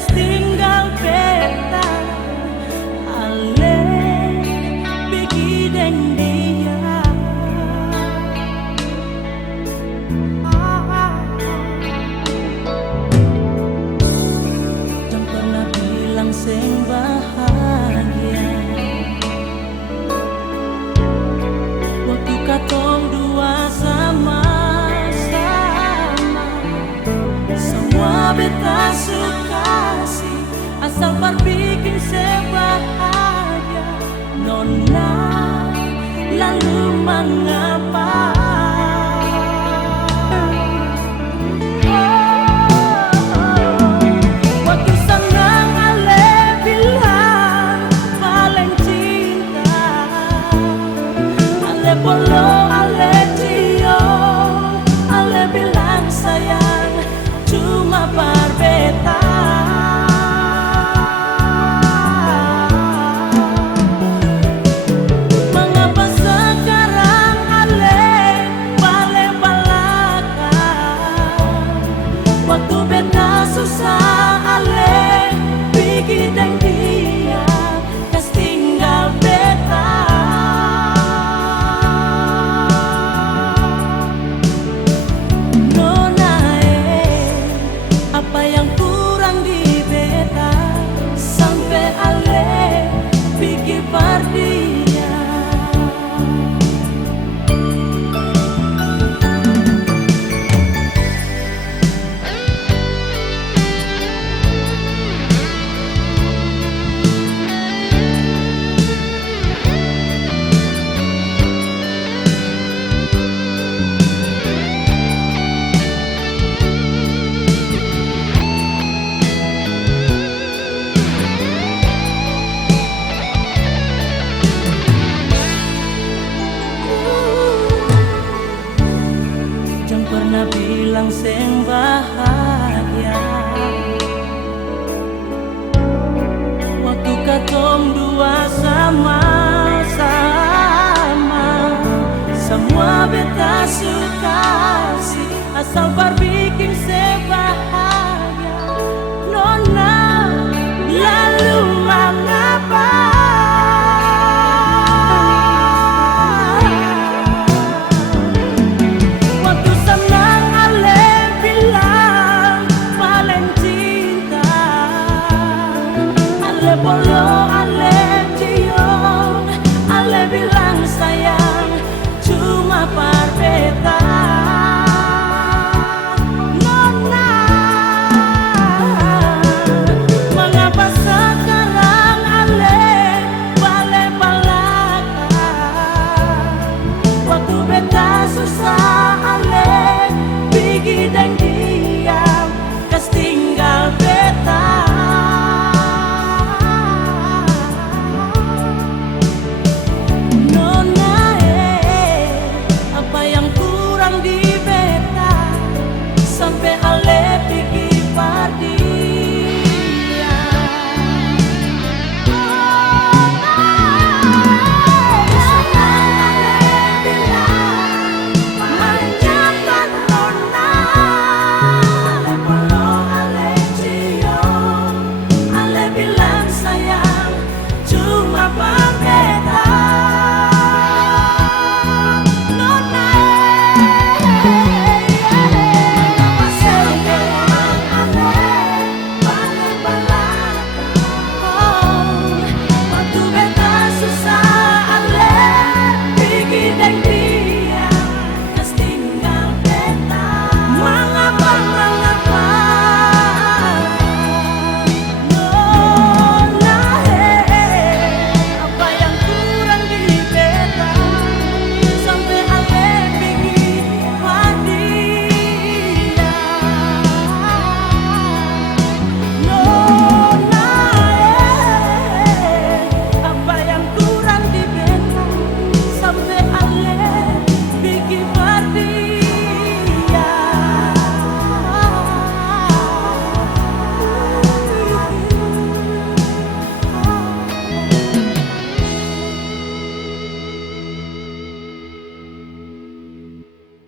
kas tinggal beta ale bigi deng dia. Jangan pernah bilang sing bahagia waktu katong dua sama-sama. Semua beta suka sih asal berbikin sebahagia. Nona lalu mengapa? Waktu senang ale bilang paling cinta, ale bolong ale cium, ale bilang sayang cuma berbeda. Mengapa sekarang ale balik belakang? Waktu beta susah ale bikin dan dia kas tinggal beta. Nona apa yang kurang di beta sampai ale bikin dia. Jangan pernah bilang sing bahagia waktu katong dua sama-sama. Semua beta suka sih asal berbikin